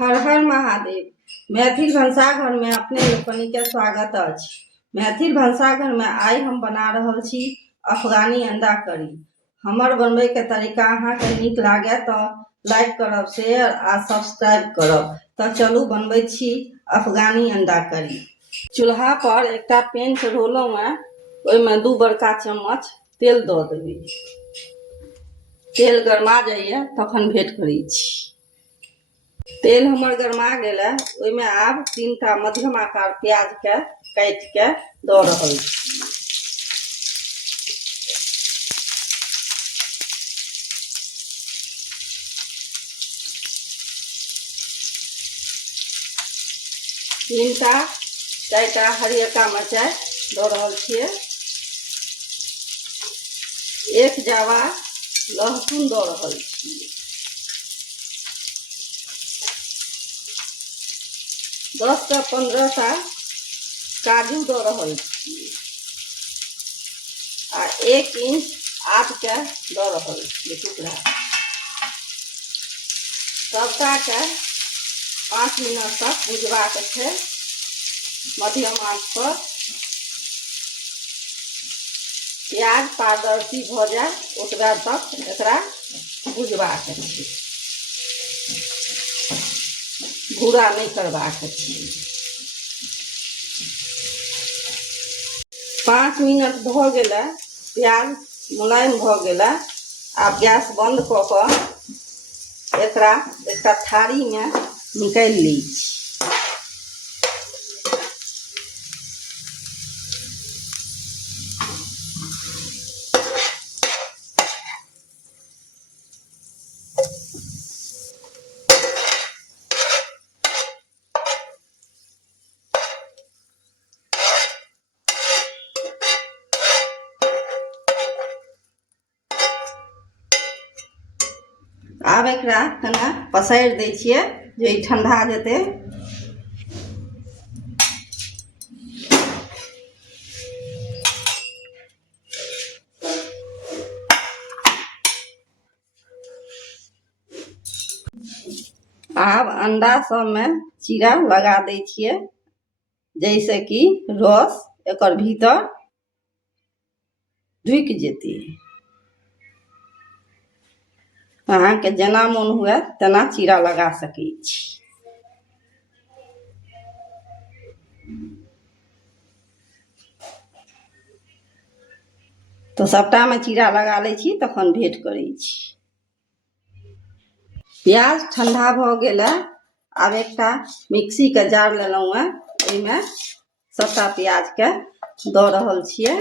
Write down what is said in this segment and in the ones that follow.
हर हर महादेव। मैथिल भनसाघर में अपने लोकनि के स्वागत अछि। मैथिल भनसाघर में आई हम बना रहल छी अफगानी अंडा करी। हमर बनबे के तरीका अहाँ के नीक लागे तो लाइक करब, शेयर आ सब्सक्राइब करब। तो चलू बनबै छी अफगानी अंडा करी। चूल्हा पर एकटा पैन चढ़ौलहुँ में, ओहिमे 2 बड़का चम्मच तेल दऽ देबै। तेल गरमा जाइए तखन भेंट करै छी। तेल हमर गरमा गेल, ओहिमे आब 3टा मध्यम आकार प्याज के काटि के दऽ रहल छी। तीनटा 4टा हरियरका मिरचाइ दऽ रहल छियै। 1 जावा लहसुन दऽ रहल छियै। 10 से 15टा काजू दऽ रहल छियै आ 1 इंच आद के दऽ रहल छियै टुकड़ा। सबटा के 5 मिनट तक भुजबाक छै मध्यम आंच पर। प्याज पारदर्शी भऽ जाए ओतबे तक एकरा भुजबाक छै, भूरा नहीं करबाक छै। 5 मिनट भऽ गेलै, प्याज मुलायम भऽ गेलै। आब गैस बंद कऽ कऽ एकरा एकटा थारी में निकालि लै छी। आब एकरा कने पसारि दै छियै जे ई ठंडा जेतै। आब अंडा सब में चीरा लगा दै छियै, जैसे कि रस एकर भीतर ढुकि जेतै। अहाँ के जेना मोन हुए तेना चीरा लगा सकै छी। तो सबटा में चीरा लगा लै छी तखन भेंट करै छी। प्याज ठंडा भऽ गेलै। आब एकटा मिक्सी के जार लेलहुँ हैं, ओहिमे सबटा प्याज के दऽ रहल छियै।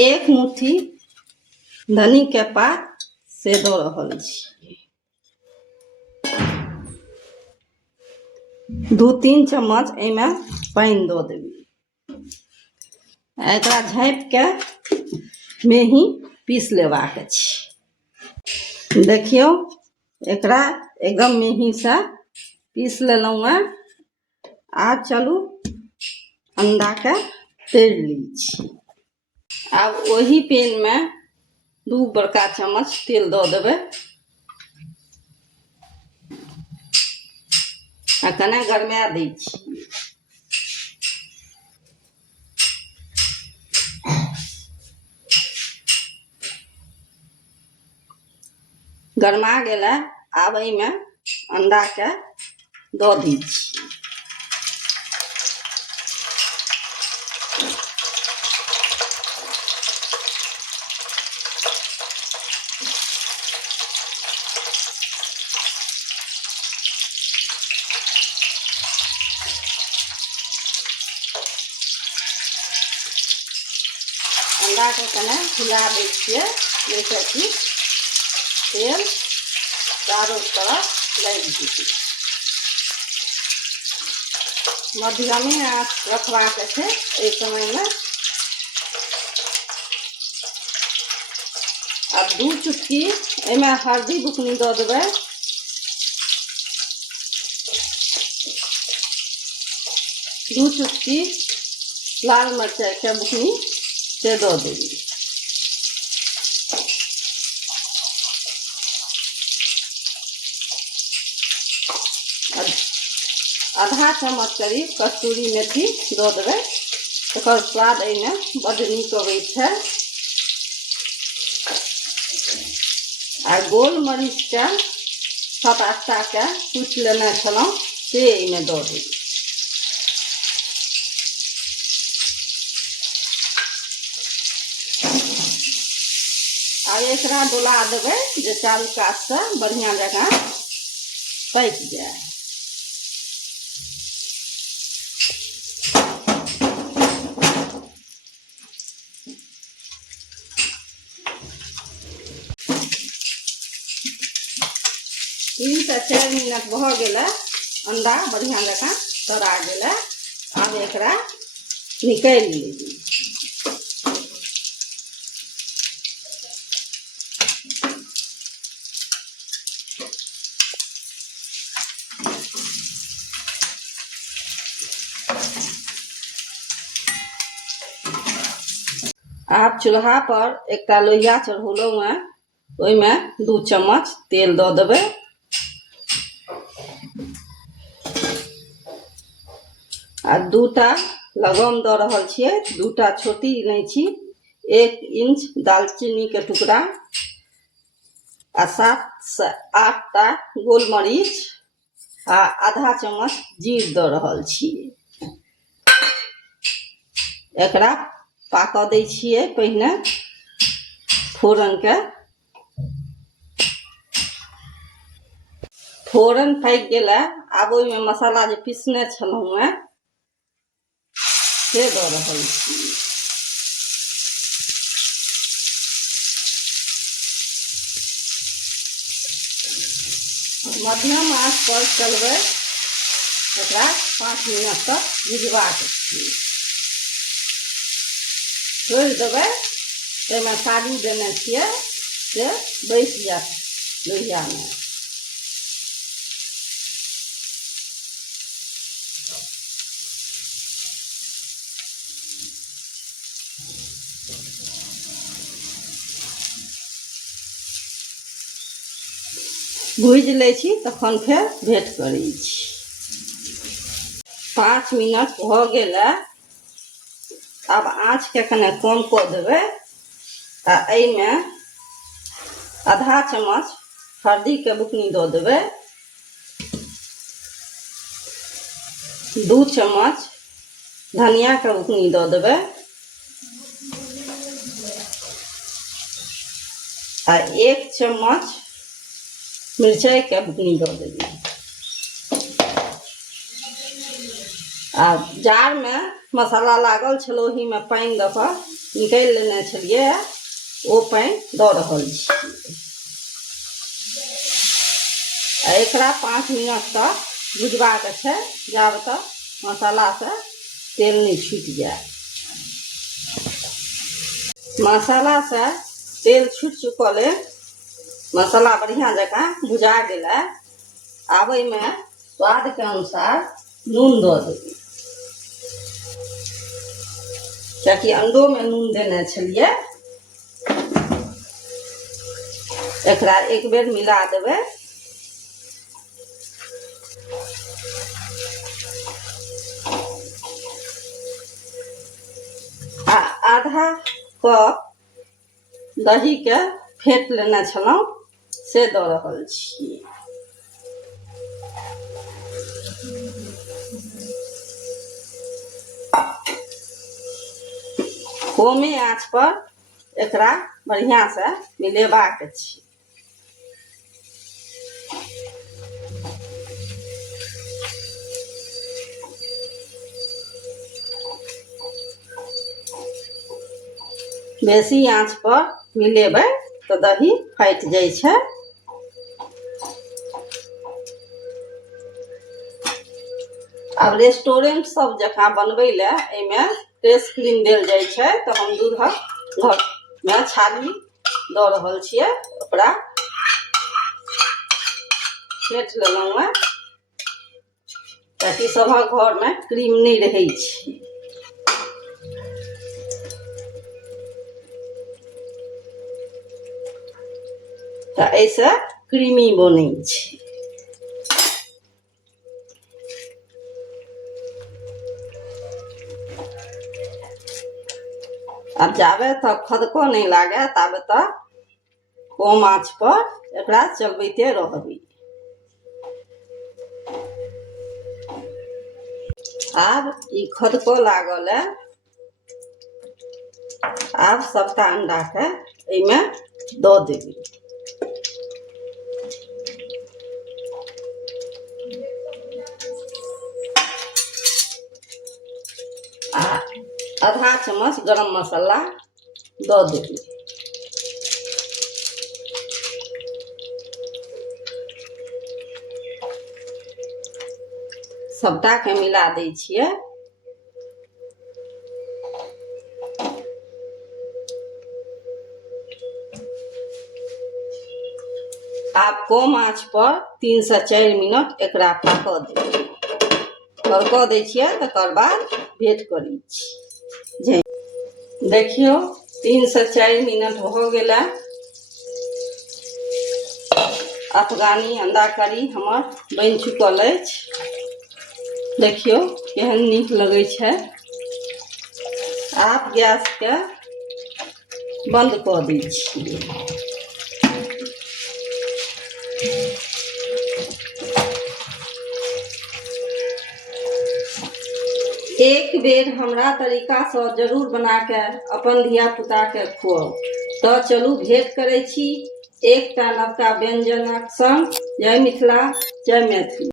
एक मुट्ठी धनी के पात से दऽ रहल छी। 2-3 चम्मच एहिमे पानि दऽ देबै। एकरा झाँपि के मेही पीस लेबाक छै। देखियौ एकरा एकदम मेही से पीस लेलहुँ हैं। आब चलू अंडा के तैर लै छी। आब वही पैन में 2 बड़का चम्मच तेल दऽ देबै आ कने गरमा दै छी। गरमा गेलै, आब एहिमे अंडा के दऽ दै छी। अंडा के कने हिला दै छियै, जैसे कि तेल चारों तरफ लग जेतै। मध्यमे आंच रखबाक छै एहि समय में। अब 2 चुटकी एमे हल्दी बुकनी दऽ देबै, 2 चुटकी लाल मिरचाई के बुकनी से दऽ देबै, आधा चम्मच करीब कस्तूरी मेथी दऽ देबै, एकर स्वाद एहिमे बड्ड नीक अबै छै। आ गोल मरीचके 7-8 टा के कुटि लेने छलहुँ से एहिमे दऽ देबै। आब एकरा डोला देबै जे चारू कातसँ बढ़िआँ जकाँ पकि जाए। तीन से 4 मिनट भऽ गेलै, अंडा बढ़िआँ जकाँ तरा गेलै। आब एकरा निकालि लेबै। आब चूल्हा पर एकटा लोहिया चढ़ौलहुँ हेँ, ओहिमे 2 चम्मच तेल दऽ देबै, आ 2 टा लवंग दऽ रहल छियै, 2 टा छोटी इलायची, 1 इंच दालचीनी के टुकड़ा, आ 7 से 8 टा गोल मरीच, आ आधा चम्मच जीर दऽ रहल छियै। एकरा पाकऽ दै छियै पहिने फोरनके। फोरन पाकि गेलै, आब ओहिमे मसाला जे पीसने छलहुँ हेँ से दऽ रहल छियै। मध्यम आँच पर चलबै, एकरा 5 मिनट तक भुजबाक छै। छोड़ि देबै, ताहिमे काजू देने छियै से बैस जायत लोहियामे। भूजि लै छी, तखन फेर भेँट करै छी। 5 मिनट भऽ गेलै, आब आँचके कने कम कऽ देबै, आ एहिमे आधा चम्मच हल्दीके बुकनी दऽ देबै, 2 चम्मच धनियाके बुकनी दऽ देबै, आ 1 चम्मच मिरचाई के बुकनी दऽ देबै। आ जारमे मसाला लागल छलै, ओहीमे पानि दऽ कऽ निकालि लेने छलियै, ओ पानि दऽ रहल छी। आ एकरा 5 मिनट तक भुजबाक छै, जाब तक मसालासँ तेल नहीं छूटि जाए। मसालासँ तेल छूटि चुकल है, मसाला बढ़िआँ जकाँ भुजा गेलै। आब एहिमे स्वादके अनुसार नून दऽ देबै, किएकि अंडोमे नून देने छलियै। एकरा एक बेर मिला देबै। आ आधा कप दहीके फेंट लेने छलहुँ से दऽ रहल छी। कमे आँच पर एकरा बढ़िआँसँ मिलेबाक छै। बेसी आँच पर मिलेबै तऽ दही फाटि जाइ छै। आब रेस्टोरेंट सब जकाँ बनबै लए एहिमे फ्रेश क्रीम देल जाइ छै, तऽ हम दूधक घरमे छाली दऽ रहल छियै, ओकरा फेंट लेलहुँ हैं, ताकि सभक घरमे क्रीम नहीं रहै छै। तऽ ऐसे क्रीमी बनै छै। अब जाबे तक खदको नहीं लागे ताबे तक कम आँच पर एकरा चलबैते रहबै। आब ई खदको लागल है, आब सबटा अंडा के एहिमे दऽ देबै। आ आधा चम्मच गरम मसाला दऽ देबै। सबटा के मिला दै छियै। आब कम आँच पर 3 से 4 मिनट एकरा पकऽ देबै। खदकऽ दै छियै, तकर बाद भेंट करै छी। देखियौ 3 से 4 मिनट भऽ गेलै। अफगानी अंडा करी हमर बनि चुकल अछि। देखियौ केहन नीक लगै छै। आब गैस के बंद कऽ दै छियै। एक बेर हमरा तरीका से जरूर बना के अपन धिया पुता के खुआउ। तऽ चलू भेंट करै छी एकटा नवका व्यंजनक संग। जय मिथिला, जय मैथिली।